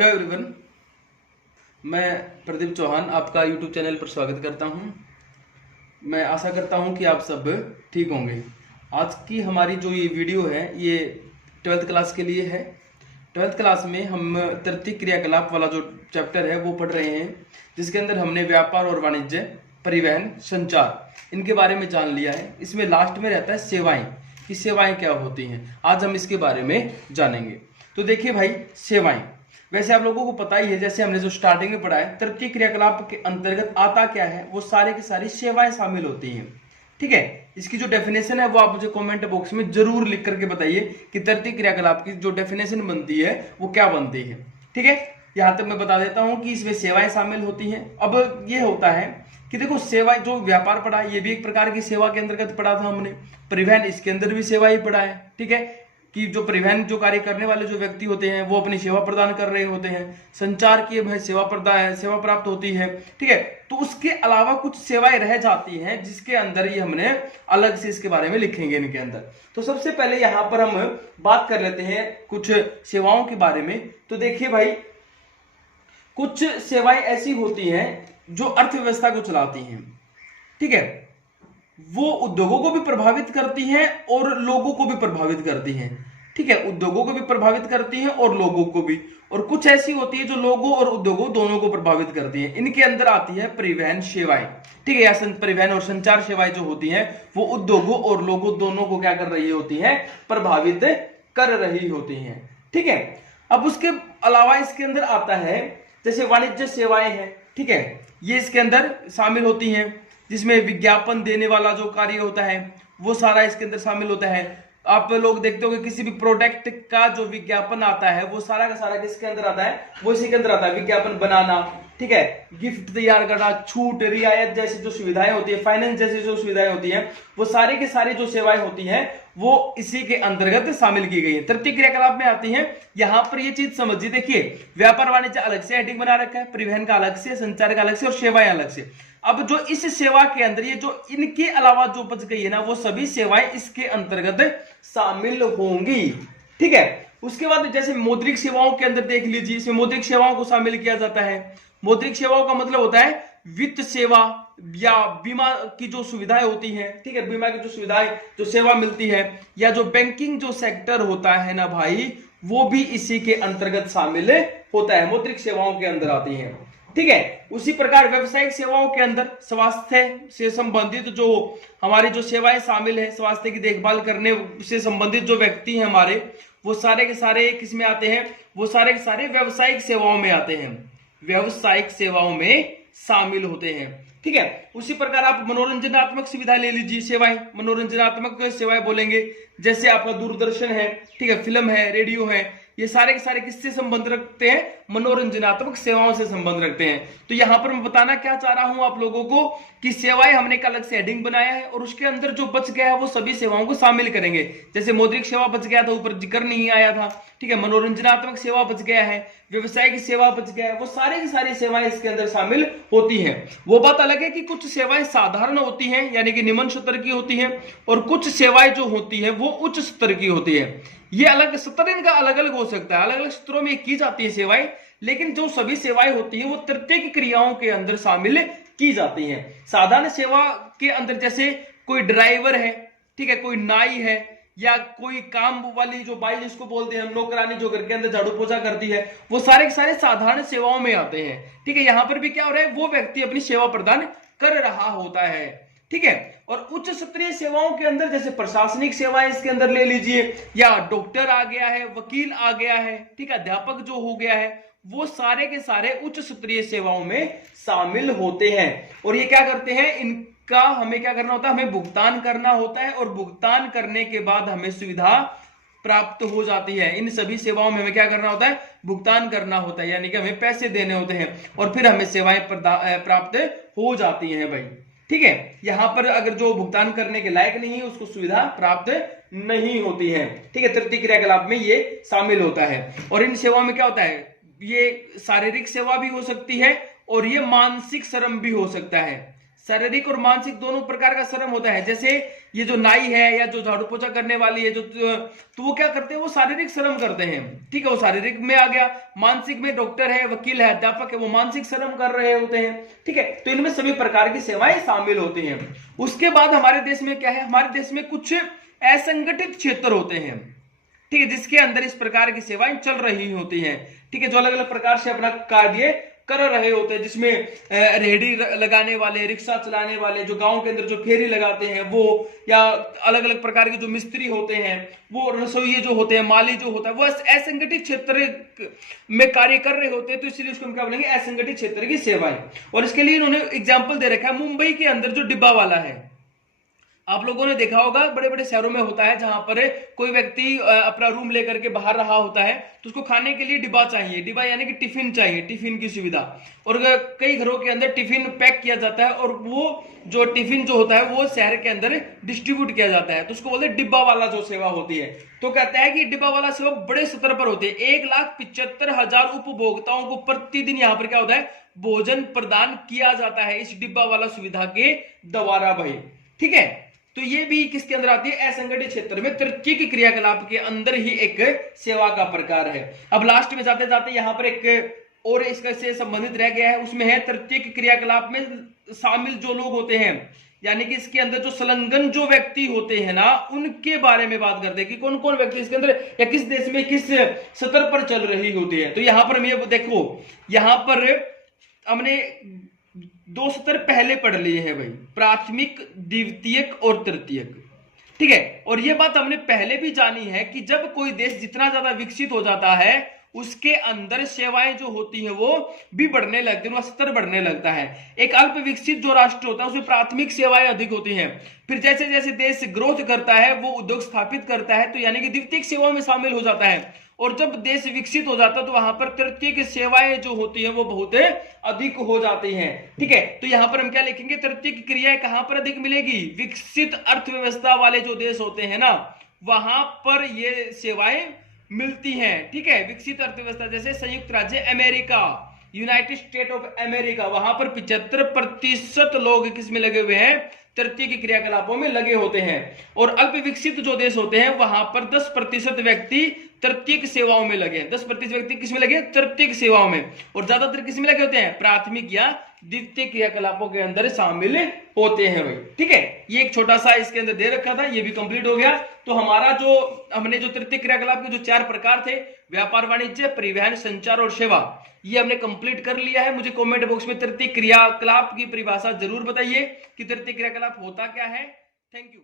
Hello everyone, मैं प्रदीप चौहान आपका YouTube channel पर स्वागत करता हूं। मैं आशा करता हूं कि आप सब ठीक होंगे। आज की हमारी जो ये वीडियो है ये 12th क्लास के लिए है। 12th क्लास में हम तृतीय क्रियाकलाप वाला जो चैप्टर है वो पढ़ रहे हैं, जिसके अंदर हमने व्यापार और वाणिज्य, परिवहन, संचार इनके बारे में जान लिया है। इसमें लास्ट में रहता है सेवाएं, कि सेवाएं क्या होती हैं। आज हम इसके बारे में जानेंगे। तो देखिए भाई, सेवाएं वैसे आप लोगों को पता ही है, जैसे हमने जो स्टार्टिंग में पढ़ा है, तृतीय क्रियाकलाप के अंतर्गत आता क्या है, वो सारे की सारी सेवाएं शामिल होती हैं। ठीक है, इसकी जो डेफिनेशन है वो आप मुझे कमेंट बॉक्स में जरूर लिख करके बताइए कि तृतीय क्रियाकलाप की जो डेफिनेशन बनती है वो क्या बनती है। ठीक है, यहां तक मैं बता देता हूं कि इसमें सेवाएं शामिल होती हैं। अब ये होता है कि देखो, सेवा जो व्यापार पढ़ा ये भी एक प्रकार की सेवा के अंतर्गत पढ़ा था हमने। परिवहन, इसके अंदर भी सेवा ही पढ़ा है। ठीक है, कि जो परिवहन जो कार्य करने वाले जो व्यक्ति होते हैं वो अपनी सेवा प्रदान कर रहे होते हैं। संचार की भाई सेवा प्राप्त होती है। ठीक है, तो उसके अलावा कुछ सेवाएं रह जाती हैं जिसके अंदर ये हमने अलग से इसके बारे में लिखेंगे इनके अंदर। तो सबसे पहले यहां पर हम बात कर लेते हैं कुछ सेवाओं के बारे में। तो देखिए भाई, कुछ सेवाएं ऐसी होती हैं जो अर्थव्यवस्था को चलाती हैं। ठीक है, वो उद्योगों को भी प्रभावित करती हैं और लोगों को भी प्रभावित करती हैं। ठीक है, उद्योगों को भी प्रभावित करती हैं और लोगों को भी। और कुछ ऐसी होती है जो लोगों और उद्योगों दोनों को प्रभावित करती हैं। इनके अंदर आती है परिवहन सेवाएं। ठीक है, या परिवहन और संचार सेवाएं जो होती हैं वो उद्योगों और लोगों दोनों को क्या कर रही होती है, प्रभावित कर रही होती हैं। ठीक है, अब उसके अलावा इसके अंदर आता है जैसे वाणिज्य सेवाएं हैं। ठीक है, ये इसके अंदर शामिल होती हैं, जिसमें विज्ञापन देने वाला जो कार्य होता है वो सारा इसके अंदर शामिल होता है। आप लोग देखते हो कि किसी भी प्रोडक्ट का जो विज्ञापन आता है वो सारा का सारा किसके अंदर आता है, वो इसी के अंदर आता है। विज्ञापन बनाना, ठीक है, गिफ्ट तैयार करना, छूट, रियायत जैसी जो सुविधाएं होती है, फाइनेंस जैसी जो सुविधाएं होती हैं, वो सारी की सारी जो सेवाएं होती हैं वो इसी के अंतर्गत शामिल की गई है, तृतीय क्रियाकलाप में आती हैं। यहां पर ये चीज समझिए, देखिए व्यापार वाणिज्य अलग से हेडिंग बना रखा है, परिवहन का अलग से, संचार का अलग से और सेवाएं अलग से। अब जो इस सेवा के अंदर ये जो इनके अलावा जो बच गई है ना, वो सभी सेवाएं इसके अंतर्गत शामिल होंगी। ठीक है, उसके बाद जैसे मौद्रिक सेवाओं के अंदर देख लीजिए, इसमें मौद्रिक सेवाओं को शामिल किया जाता है। मौद्रिक सेवाओं का मतलब होता है वित्त सेवा या बीमा की जो सुविधाएं होती हैं। ठीक है, बीमा की जो सुविधाएं जो सेवा मिलती है, या जो बैंकिंग जो सेक्टर होता है ना भाई, वो भी इसी के अंतर्गत शामिल होता है, मौद्रिक सेवाओं के अंदर आती है। ठीक है, उसी प्रकार व्यवसायिक सेवाओं के अंदर स्वास्थ्य से संबंधित जो हमारी जो सेवाएं शामिल है, स्वास्थ्य की देखभाल करने से संबंधित जो व्यक्ति हैं हमारे, वो सारे के सारे किसमें आते हैं, वो सारे के सारे व्यवसायिक सेवाओं में आते हैं, व्यवसायिक सेवाओं में शामिल होते हैं। ठीक है, उसी प्रकार आप मनोरंजनात्मक सुविधा ले लीजिए, सेवाएं, मनोरंजनात्मक सेवाएं बोलेंगे, जैसे आपका दूरदर्शन है, ठीक है, फिल्म है, रेडियो है, ये सारे के सारे किससे संबंध रखते हैं, मनोरंजनात्मक सेवाओं से संबंध रखते हैं। तो यहां पर मैं बताना क्या चाह रहा हूं आप लोगों को कि सेवाएं हमने एक अलग से हेडिंग बनाया है और उसके अंदर जो बच गया है वो सभी सेवाओं को शामिल करेंगे। जैसे मौद्रिक सेवा बच गया था, ऊपर जिक्र नहीं आया था। ठीक है, मनोरंजनात्मक सेवा बच गया है, व्यवसाय की सेवा बच गया है, वो सारे की सारी सेवाएं इसके अंदर शामिल होती हैं। वो बात अलग है कि कुछ सेवाएं साधारण होती हैं, यानी कि निम्न स्तर की होती हैं, और कुछ सेवाएं जो होती हैं वो उच्च स्तर की होती है। ये अलग स्तर इनका अलग अलग हो सकता है, अलग अलग स्तरों में की जाती है सेवाएं, लेकिन जो सभी सेवाएं होती हैं वो तृतीय की क्रियाओं के अंदर शामिल की जाती हैं। साधारण सेवा के अंदर जैसे कोई ड्राइवर है, ठीक है, कोई नाई है, या कोई काम वाली जो बाई जिसको बोलते हैं हम, नौकरानी जो घर के अंदर झाड़ू पोछा करती है, वो सारे के सारे साधारण सेवाओं में आते हैं। ठीक है, यहां पर भी क्या हो रहा है, वो व्यक्ति अपनी सेवा प्रदान कर रहा होता है। ठीक है, और उच्च स्तरीय सेवाओं के अंदर जैसे प्रशासनिक सेवाएं इसके अंदर ले लीजिए, या डॉक्टर आ गया है, वकील आ गया है, ठीक है, अध्यापक जो हो गया है, वो सारे के सारे उच्च स्तरीय सेवाओं में शामिल होते हैं। और ये क्या करते हैं, इनका हमें क्या करना होता है, हमें भुगतान करना होता है, और भुगतान करने के बाद हमें सुविधा प्राप्त हो जाती है। इन सभी सेवाओं में हमें क्या करना होता है, भुगतान करना होता है, यानी कि हमें पैसे देने होते हैं और फिर हमें सेवाएं प्राप्त हो जाती हैं भाई। ठीक है, यहां पर अगर जो भुगतान करने के लायक नहीं है उसको सुविधा प्राप्त नहीं होती है। ठीक है, तृतीय क्रियाकलाप में ये शामिल होता है। और इन सेवाओं में क्या होता है, ये शारीरिक सेवा भी हो सकती है और ये मानसिक श्रम भी हो सकता है। शारीरिक और मानसिक दोनों प्रकार का श्रम होता है। जैसे ये जो नाई है या जो झाड़ू पोछा करने वाली है, जो तो वो क्या करते हैं, वो शारीरिक श्रम करते हैं, ठीक है, वो शारीरिक में आ गया। मानसिक में डॉक्टर है, वकील है, अध्यापक है, वो मानसिक श्रम कर रहे होते हैं, ठीक है। तो इनमें सभी प्रकार की सेवाएं शामिल होती हैं। उसके बाद हमारे देश में क्या है, हमारे देश में कुछ असंगठित क्षेत्र होते हैं, ठीक है, जिसके अंदर इस प्रकार की सेवाएं चल रही होती हैं, ठीक है, जो अलग अलग प्रकार से अपना कार्य कर रहे होते हैं, जिसमें रेहड़ी लगाने वाले, रिक्शा चलाने वाले, जो गांव के अंदर जो फेरी लगाते हैं वो, या अलग अलग प्रकार के जो मिस्त्री होते हैं, वो रसोई जो होते हैं, माली जो होता है, वो असंगठित क्षेत्र में कार्य कर रहे होते हैं, तो इसलिए उसको हम क्या बोलेंगे, असंगठित क्षेत्र की सेवाएं। और इसके लिए इन्होंने एग्जाम्पल दे रखा है, मुंबई के अंदर जो डिब्बा वाला है, आप लोगों ने देखा होगा, बड़े बड़े शहरों में होता है, जहां पर कोई व्यक्ति अपना रूम लेकर के बाहर रहा होता है, तो उसको खाने के लिए डिब्बा चाहिए, डिब्बा यानी कि टिफिन चाहिए, टिफिन की सुविधा। और कई घरों के अंदर टिफिन पैक किया जाता है, और वो जो टिफिन जो होता है वो शहर के अंदर डिस्ट्रीब्यूट किया जाता है, तो उसको बोलते हैं डिब्बा वाला जो सेवा होती है। तो कहता है कि डिब्बा वाला सेवा बड़े स्तर पर होती है। 1,75,000 उपभोक्ताओं को प्रतिदिन यहाँ पर क्या होता है, भोजन प्रदान किया जाता है इस डिब्बा वाला सुविधा के द्वारा भाई, ठीक है। तो ये भी किसके अंदर आती है, असंगठित क्षेत्र में तृतीय की क्रियाकलाप के अंदर ही एक सेवा का प्रकार है। अब लास्ट में जाते जाते यहां पर एक और इसका से संबंधित रह गया है, उसमें है तृतीय की क्रियाकलाप में शामिल जो लोग होते हैं, यानी कि इसके अंदर जो संलग्न जो व्यक्ति होते हैं ना, उनके बारे में बात करते हैं कि कौन कौन व्यक्ति इसके अंदर या किस देश में किस स्तर पर चल रही होती है। तो यहां पर हम ये देखो, यहां पर हमने 2 स्तर पहले पढ़ लिए हैं भाई, प्राथमिक, द्वितीयक और तृतीयक, ठीक है। और ये बात हमने पहले भी जानी है कि जब कोई देश जितना ज्यादा विकसित हो जाता है, उसके अंदर सेवाएं जो होती हैं वो भी बढ़ने लगती है, उनका स्तर बढ़ने लगता है। एक अल्प विकसित जो राष्ट्र होता है उसमें प्राथमिक सेवाएं अधिक होती हैं, फिर जैसे जैसे देश ग्रोथ करता है, वो उद्योग स्थापित करता है, तो यानी कि द्वितीयक सेवाओं में शामिल हो जाता है। और जब देश विकसित हो जाता है तो वहां पर तृतीय की सेवाएं जो होती हैं वो बहुत अधिक हो जाती हैं, ठीक है। तो यहां पर हम क्या लिखेंगे, तृतीय की क्रियाएं कहां पर अधिक मिलेगी, विकसित अर्थव्यवस्था वाले जो देश होते हैं ना, वहां पर ये सेवाएं मिलती हैं, ठीक है। विकसित अर्थव्यवस्था जैसे संयुक्त राज्य America, United state of America, वहां पर 75% लोग किसमें लगे हुए हैं, तृतीय की क्रियाकलापों में लगे होते हैं। और अल्प विकसित जो देश होते हैं वहां पर 10% व्यक्ति तृतीयक सेवाओं में लगे, 10% व्यक्ति किसमें लगे, तृतीयक सेवाओं में। और ज्यादातर किसमें लगे होते हैं, प्राथमिक या द्वितीय क्रियाकलापों के अंदर शामिल होते हैं भाई, ठीक है। ये एक छोटा सा इसके अंदर दे रखा था, ये भी कंप्लीट हो गया। तो हमारा जो हमने जो तृतीय क्रियाकलाप के जो 4 प्रकार थे, व्यापार, वाणिज्य, परिवहन, संचार और सेवा, ये हमने कंप्लीट कर लिया है। मुझे कमेंट बॉक्स में तृतीय क्रियाकलाप की परिभाषा जरूर बताइए कि तृतीय क्रियाकलाप होता क्या है। Thank you.